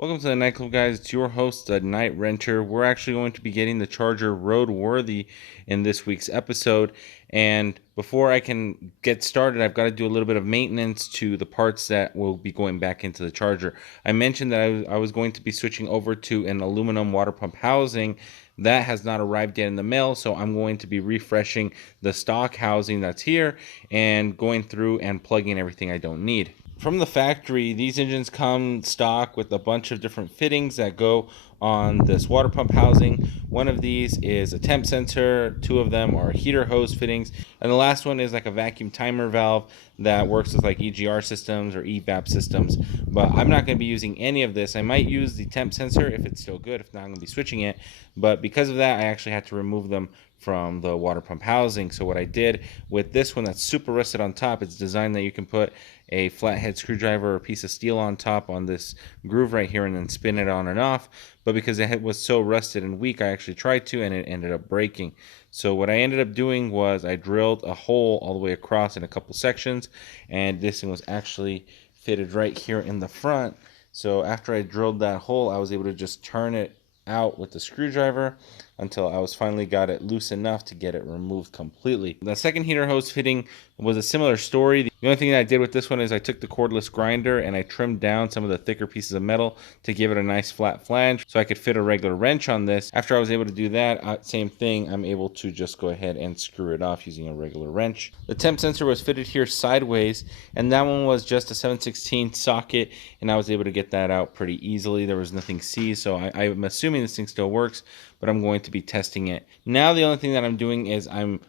Welcome to the nightclub, guys. It's your host, the Night Renter. We're actually going to be getting the Charger roadworthy in this week's episode. And before I can get started, I've got to do a little bit of maintenance to the parts that will be going back into the Charger. I mentioned that I was going to be switching over to an aluminum water pump housing. That has not arrived yet in the mail, so I'm going to be refreshing the stock housing that's here and going through and plugging everything I don't need. From the factory, these engines come stock with a bunch of different fittings that go on this water pump housing. One of these is a temp sensor, two of them are heater hose fittings, and the last one is like a vacuum timer valve that works with like EGR systems or EVAP systems. But I'm not going to be using any of this. I might use the temp sensor if it's still good. If not, I'm going to be switching it. But because of that, I actually had to remove them from the water pump housing. So what I did with this one that's super rusted on top, it's designed that you can put a flathead screwdriver or a piece of steel on top on this groove right here and then spin it on and off. But because it was so rusted and weak, I actually tried to and it ended up breaking. So what I ended up doing was I drilled a hole all the way across in a couple sections, and this thing was actually fitted right here in the front. So after I drilled that hole, I was able to just turn it out with the screwdriver until I was finally got it loose enough to get it removed completely. The second heater hose fitting was a similar story. The only thing that I did with this one is I took the cordless grinder and I trimmed down some of the thicker pieces of metal to give it a nice flat flange so I could fit a regular wrench on this. After I was able to do that, same thing, I'm able to just go ahead and screw it off using a regular wrench. The temp sensor was fitted here sideways, and that one was just a 7/16 socket, and I was able to get that out pretty easily. There was nothing seized, so I'm assuming this thing still works, but I'm going to be testing it. Now the only thing that I'm doing is I'm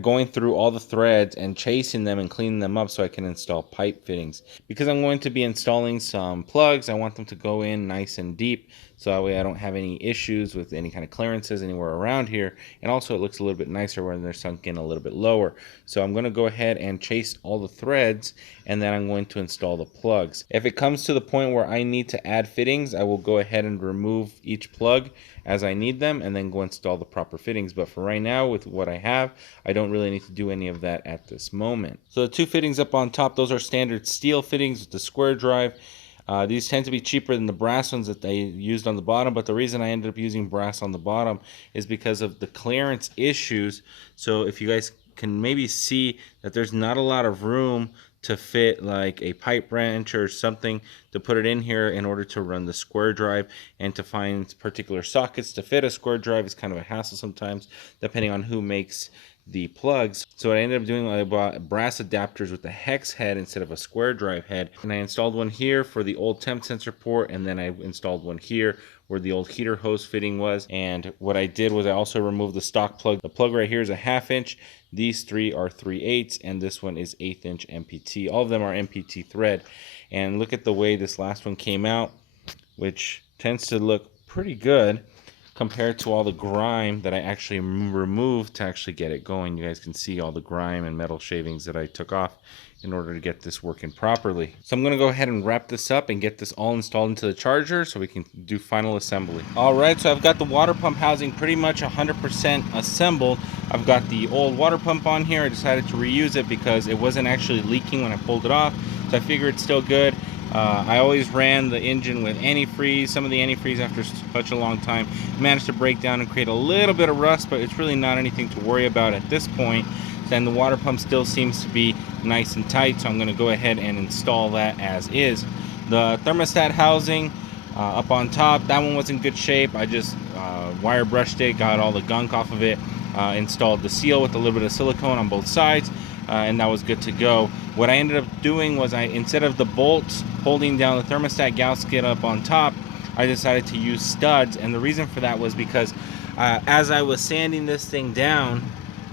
going through all the threads and chasing them and cleaning them up so I can install pipe fittings. Because I'm going to be installing some plugs, I want them to go in nice and deep so that way I don't have any issues with any kind of clearances anywhere around here, and also it looks a little bit nicer when they're sunk in a little bit lower. So I'm going to go ahead and chase all the threads, and then I'm going to install the plugs. If it comes to the point where I need to add fittings, I will go ahead and remove each plug as I need them and then go install the proper fittings. But for right now, with what I have, I don't really need to do any of that at this moment. So the two fittings up on top, those are standard steel fittings with the square drive. These tend to be cheaper than the brass ones that they used on the bottom, but the reason I ended up using brass on the bottom is because of the clearance issues. So if you guys can maybe see that there's not a lot of room to fit like a pipe wrench or something to put it in here in order to run the square drive, and to find particular sockets to fit a square drive is kind of a hassle sometimes depending on who makes the plugs. So what I ended up doing, I bought brass adapters with a hex head instead of a square drive head, and I installed one here for the old temp sensor port, and then I installed one here where the old heater hose fitting was. And what I did was I also removed the stock plug. The plug right here is a 1/2 inch, these three are 3/8, and this one is 1/8 inch MPT. All of them are MPT thread. And look at the way this last one came out, which tends to look pretty good compared to all the grime that I actually removed to actually get it going. You guys can see all the grime and metal shavings that I took off in order to get this working properly. So I'm going to go ahead and wrap this up and get this all installed into the Charger so we can do final assembly. Alright, so I've got the water pump housing pretty much 100% assembled. I've got the old water pump on here. I decided to reuse it because it wasn't actually leaking when I pulled it off, so I figured it's still good. I always ran the engine with antifreeze. Some of the antifreeze after such a long time managed to break down and create a little bit of rust, but it's really not anything to worry about at this point. And the water pump still seems to be nice and tight, so I'm going to go ahead and install that as is. The thermostat housing up on top, that one was in good shape. I just wire brushed it, got all the gunk off of it, installed the seal with a little bit of silicone on both sides, and that was good to go. What I ended up doing was instead of the bolts holding down the thermostat gasket up on top, I decided to use studs. And the reason for that was because as I was sanding this thing down,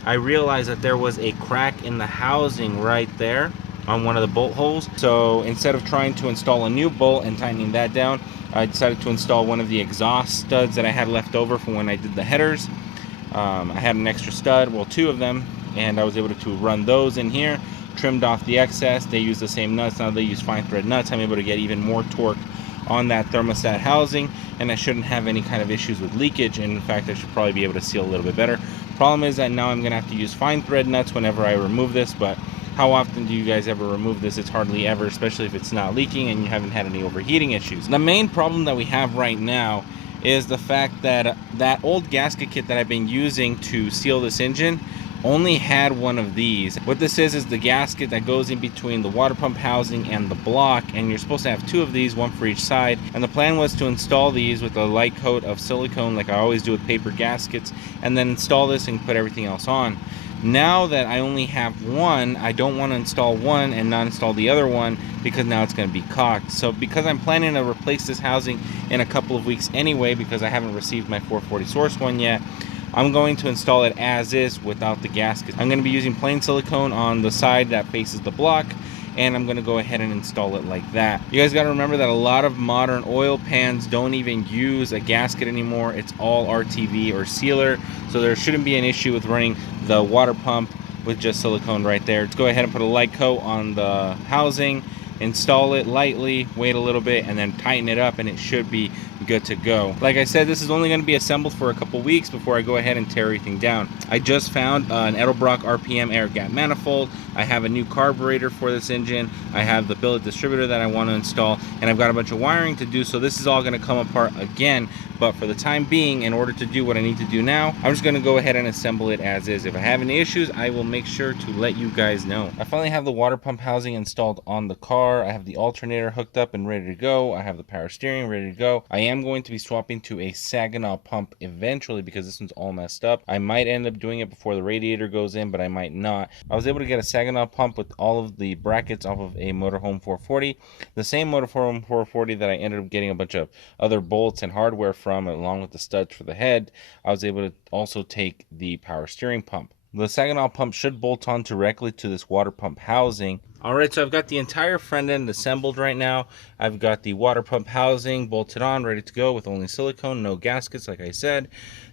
I realized that there was a crack in the housing right there on one of the bolt holes. So instead of trying to install a new bolt and tightening that down, I decided to install one of the exhaust studs that I had left over from when I did the headers. I had an extra stud, well, two of them, and I was able to run those in here, trimmed off the excess. They use the same nuts. Now they use fine thread nuts. I'm able to get even more torque on that thermostat housing, and I shouldn't have any kind of issues with leakage. And in fact, I should probably be able to seal a little bit better. Problem is that now I'm going to have to use fine thread nuts whenever I remove this, but How often do you guys ever remove this? It's hardly ever, especially if it's not leaking and you haven't had any overheating issues. The main problem that we have right now is the fact that that old gasket kit that I've been using to seal this engine only had one of these. What this is the gasket that goes in between the water pump housing and the block, and you're supposed to have two of these, one for each side. And the plan was to install these with a light coat of silicone like I always do with paper gaskets, and then install this and put everything else on. Now that I only have one, I don't want to install one and not install the other one, because now it's going to be cocked. So because I'm planning to replace this housing in a couple of weeks anyway, because I haven't received my 440 source one yet, I'm going to install it as is without the gasket. I'm going to be using plain silicone on the side that faces the block, and I'm going to go ahead and install it like that. You guys got to remember that a lot of modern oil pans don't even use a gasket anymore. It's all RTV or sealer, so there shouldn't be an issue with running the water pump with just silicone right there. Let's go ahead and put a light coat on the housing, install it lightly, wait a little bit, and then tighten it up, and it should be good to go. Like I said, this is only going to be assembled for a couple weeks before I go ahead and tear everything down. I just found an edelbrock RPM air gap manifold. I have a new carburetor for this engine. I have the billet distributor that I want to install, and I've got a bunch of wiring to do, so this is all going to come apart again. But for the time being, in order to do what I need to do now, I'm just going to go ahead and assemble it as is. If I have any issues, I will make sure to let you guys know. I finally have the water pump housing installed on the car. I have the alternator hooked up and ready to go. I have the power steering ready to go. I am going to be swapping to a Saginaw pump eventually, because this one's all messed up. I might end up doing it before the radiator goes in, but I might not. I was able to get a Saginaw pump with all of the brackets off of a Motorhome 440. The same Motorhome 440 that I ended up getting a bunch of other bolts and hardware from, along with the studs for the head. I was able to also take the power steering pump. The Saginaw pump should bolt on directly to this water pump housing. Alright, so I've got the entire front end assembled right now. I've got the water pump housing bolted on, ready to go with only silicone, no gaskets like I said.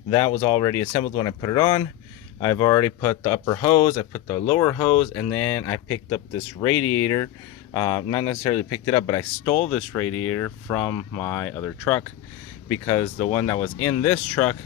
That was already assembled when I put it on. I've already put the upper hose, I put the lower hose, and then I picked up this radiator. Not necessarily picked it up, but I stole this radiator from my other truck, because the one that was in this truck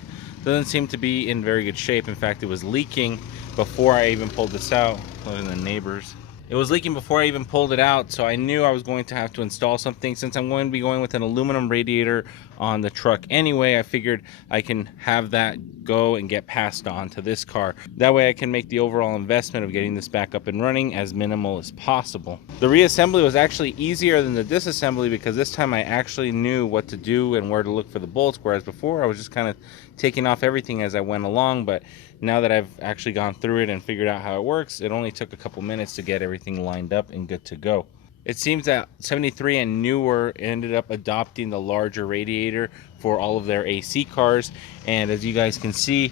doesn't seem to be in very good shape. In fact, it was leaking before I even pulled this out. Other than the neighbors, it was leaking before I even pulled it out, so I knew I was going to have to install something. Since I'm going to be going with an aluminum radiator on the truck anyway, I figured I can have that go and get passed on to this car. That way I can make the overall investment of getting this back up and running as minimal as possible. The reassembly was actually easier than the disassembly, because this time I actually knew what to do and where to look for the bolts, whereas before I was just kind of taking off everything as I went along. But now that I've actually gone through it and figured out how it works, it only took a couple minutes to get everything lined up and good to go. It seems that 73 and newer ended up adopting the larger radiator for all of their AC cars, and as you guys can see,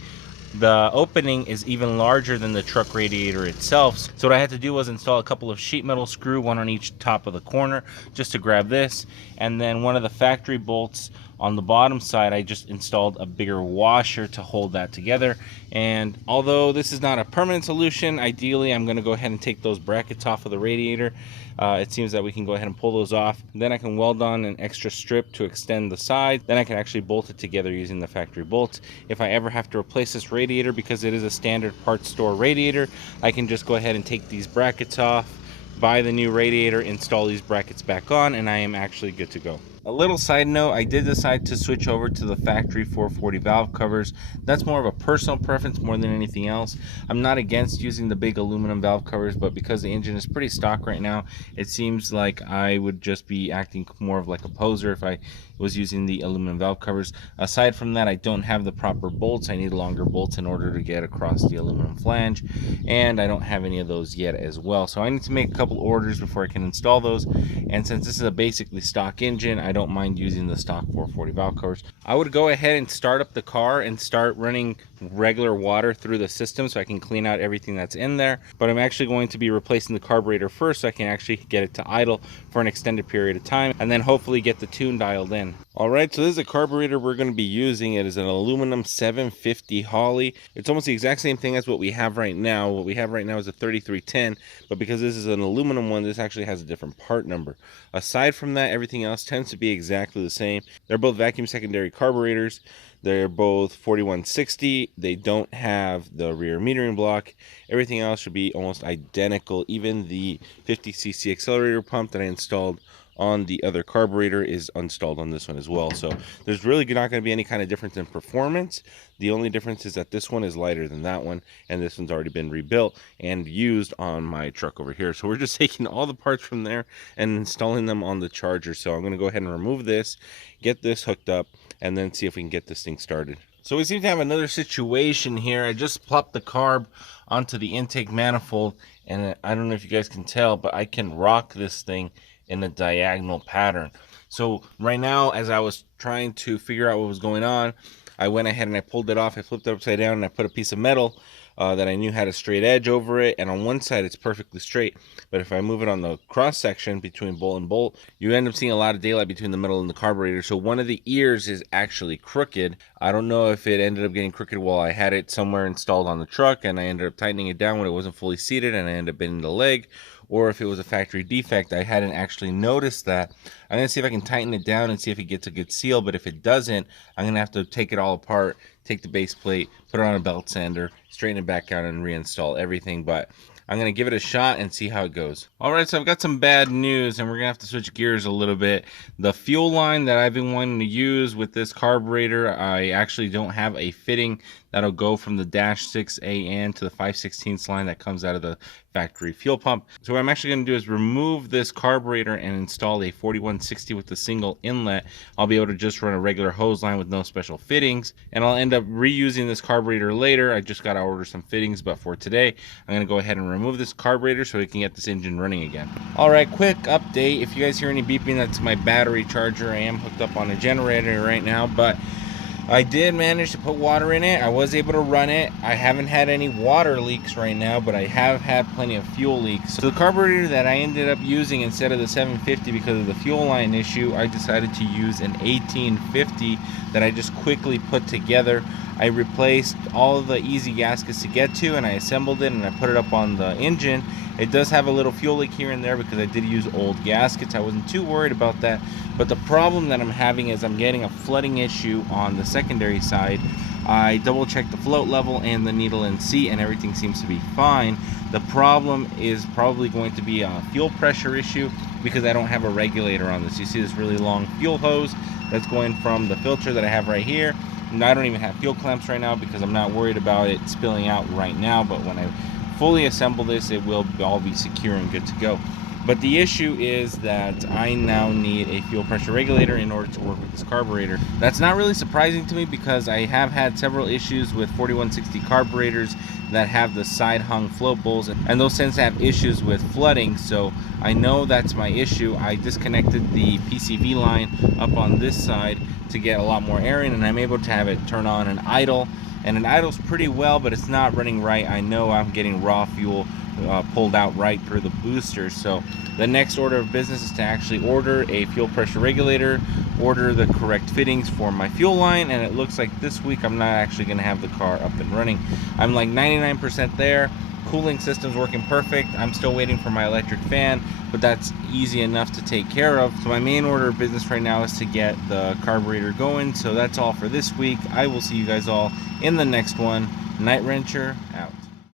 the opening is even larger than the truck radiator itself. So what I had to do was install a couple of sheet metal screw, one on each top of the corner, just to grab this, and then one of the factory bolts on the bottom side, I just installed a bigger washer to hold that together. And although this is not a permanent solution, ideally I'm going to go ahead and take those brackets off of the radiator. It seems that we can go ahead and pull those off. Then I can weld on an extra strip to extend the side. Then I can actually bolt it together using the factory bolts. If I ever have to replace this radiator, because it is a standard parts store radiator, I can just go ahead and take these brackets off, buy the new radiator, install these brackets back on, and I am actually good to go. A little side note, I did decide to switch over to the factory 440 valve covers. That's more of a personal preference more than anything else. I'm not against using the big aluminum valve covers, but because the engine is pretty stock right now, it seems like I would just be acting more of like a poser if I was using the aluminum valve covers. Aside from that, I don't have the proper bolts. I need longer bolts in order to get across the aluminum flange, and I don't have any of those yet as well. So I need to make a couple orders before I can install those. And since this is a basically stock engine, I don't mind using the stock 440 valve covers. I would go ahead and start up the car and start running regular water through the system so I can clean out everything that's in there. But I'm actually going to be replacing the carburetor first so I can actually get it to idle for an extended period of time, and then hopefully get the tune dialed in. Alright, so this is a carburetor we're going to be using. It is an aluminum 750 Holley. It's almost the exact same thing as what we have right now. What we have right now is a 3310, but because this is an aluminum one, this actually has a different part number. Aside from that, everything else tends to be exactly the same. They're both vacuum secondary carburetors. They're both 4160. They don't have the rear metering block. Everything else should be almost identical. Even the 50cc accelerator pump that I installed on the other carburetor is installed on this one as well. So there's really not going to be any kind of difference in performance. The only difference is that this one is lighter than that one, and this one's already been rebuilt and used on my truck over here. So we're just taking all the parts from there and installing them on the charger. So I'm going to go ahead and remove this, get this hooked up, and then see if we can get this thing started. So we seem to have another situation here. I just plopped the carb onto the intake manifold, and I don't know if you guys can tell, but I can rock this thing in a diagonal pattern. So right now, as I was trying to figure out what was going on, I went ahead and I pulled it off. I flipped it upside down and I put a piece of metal that I knew had a straight edge over it, and on one side it's perfectly straight, but if I move it on the cross section between bolt and bolt, you end up seeing a lot of daylight between the metal and the carburetor. So one of the ears is actually crooked. I don't know if it ended up getting crooked while I had it somewhere installed on the truck and I ended up tightening it down when it wasn't fully seated and I ended up bending the leg, or if it was a factory defect. I hadn't actually noticed that. I'm going to see if I can tighten it down and see if it gets a good seal, but if it doesn't, I'm going to have to take it all apart, take the base plate, put it on a belt sander, straighten it back out, and reinstall everything. But I'm going to give it a shot and see how it goes. Alright, so I've got some bad news and we're going to have to switch gears a little bit. The fuel line that I've been wanting to use with this carburetor, I actually don't have a fitting that'll go from the -6AN to the 5/16 line that comes out of the factory fuel pump. So what I'm actually going to do is remove this carburetor and install a 4160 with a single inlet. I'll be able to just run a regular hose line with no special fittings, and I'll end up reusing this carburetor later. I just got to order some fittings, but for today I'm going to go ahead and remove this carburetor so we can get this engine running again. Alright, quick update. If you guys hear any beeping, that's my battery charger. I am hooked up on a generator right now, but I did manage to put water in it. I was able to run it. I haven't had any water leaks right now, but I have had plenty of fuel leaks. So the carburetor that I ended up using instead of the 750 because of the fuel line issue, I decided to use an 1850 that I just quickly put together. I replaced all of the easy gaskets to get to, and I assembled it and I put it up on the engine. It does have a little fuel leak here and there because I did use old gaskets. I wasn't too worried about that, but the problem that I'm having is I'm getting a flooding issue on the secondary side. I double checked the float level and the needle and seat, and everything seems to be fine. The problem is probably going to be a fuel pressure issue because I don't have a regulator on this. You see this really long fuel hose that's going from the filter that I have right here. And I don't even have fuel clamps right now because I'm not worried about it spilling out right now, but when I fully assemble this, it will all be secure and good to go. But the issue is that I now need a fuel pressure regulator in order to work with this carburetor. That's not really surprising to me because I have had several issues with 4160 carburetors that have the side hung float bowls, and those tend to have issues with flooding, so I know that's my issue. I disconnected the PCV line up on this side to get a lot more air in, and I'm able to have it turn on and idle, and it idles pretty well, but it's not running right. I know I'm getting raw fuel pulled out right through the boosters. So the next order of business is to actually order a fuel pressure regulator, order the correct fittings for my fuel line, and it looks like this week I'm not actually going to have the car up and running. I'm like 99% there. Cooling system's working perfect. I'm still waiting for my electric fan, but that's easy enough to take care of. So my main order of business right now is to get the carburetor going. So that's all for this week. I will see you guys all in the next one. Night Wrencher out.